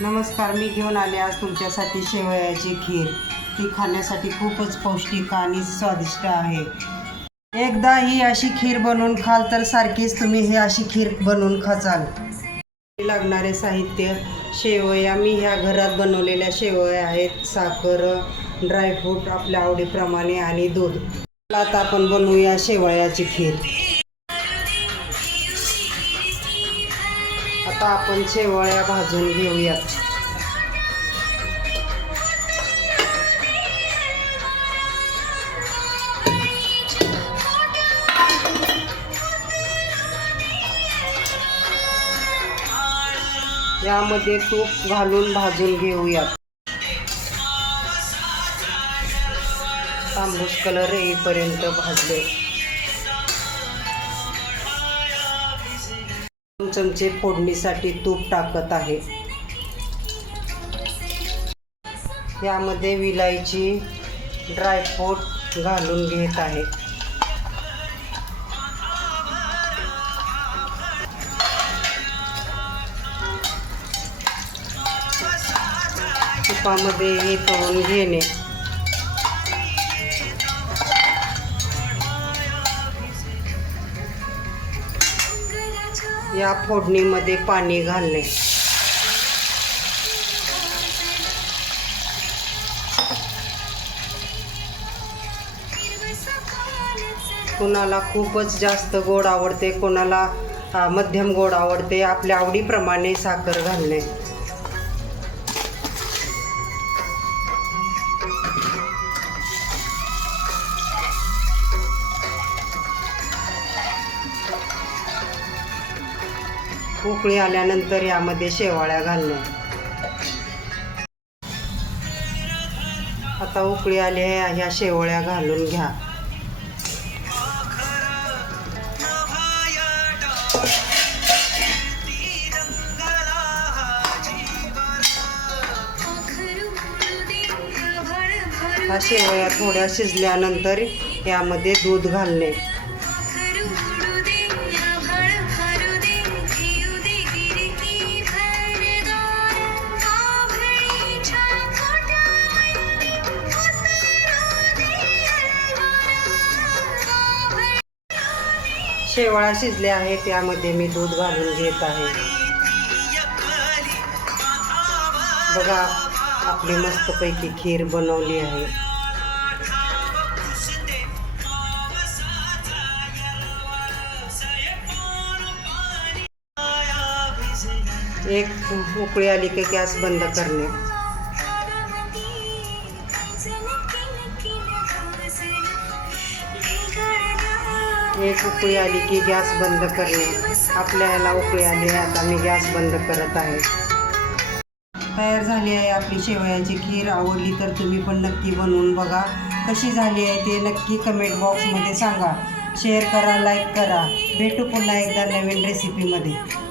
नमस्कार, मी घेऊन आले आज तुमच्यासाठी शेवयाची खीर. ती खाण्यासाठी खूपच पौष्टिक आणि स्वादिष्ट आहे. एकदा ही अशी खीर बनवून खाल तर सारखीच तुम्ही ही अशी खीर बनवून खाचाल. लागणारे साहित्य: शेवया, मी ह्या घरात बनवलेल्या शेवया आहेत, साखर, ड्रायफ्रूट आपल्या आवडीप्रमाणे आणि दूध. आता आपण बनवूया शेवयाची खीर. आता आपण शेवया भाजून घेऊयात. यामध्ये तूप घालून भाजून घेऊयात. तांबूस कलर येईपर्यंत भाजले. 2 चमचे फोडणीसाठी तूप टाकत आहे. यामध्ये विलायची, ड्रायफ्रूट घालून घेत आहे. तुपामध्ये हे तळून घेणे. या फोडणीमध्ये पाणी घालणे. कोणाला खूपच जास्त गोड आवडते, कोणाला मध्यम गोड आवडते. आपल्या आवडीप्रमाणे साखर घालणे. उकळी आल्यानंतर यामध्ये शेवाळ्या घालणे. आता उकळी आली आहे, ह्या शेवळ्या घालून घ्या. ह्या शेवया थोड्या शिजल्यानंतर यामध्ये दूध घालणे. शेवळ्या शिजल्या आहेत, त्यामध्ये मी दूध घालून घेत आहे. बघा, आपली मस्तपैकी खीर बनवली आहे. एक उकळी आली की गॅस बंद करणे. एक उकळी आली की गॅस बंद करणे. आपल्याला उकळी आली आहे, आता मी गॅस बंद करत आहे. तयार झाली आहे आपली शेवयाची खीर. आवडली तर तुम्ही पण नक्की बनवून बघा. कशी झाली आहे ते नक्की कमेंट बॉक्समध्ये सांगा. शेअर करा, लाईक करा. भेटू पुन्हा एकदा नवीन रेसिपीमध्ये.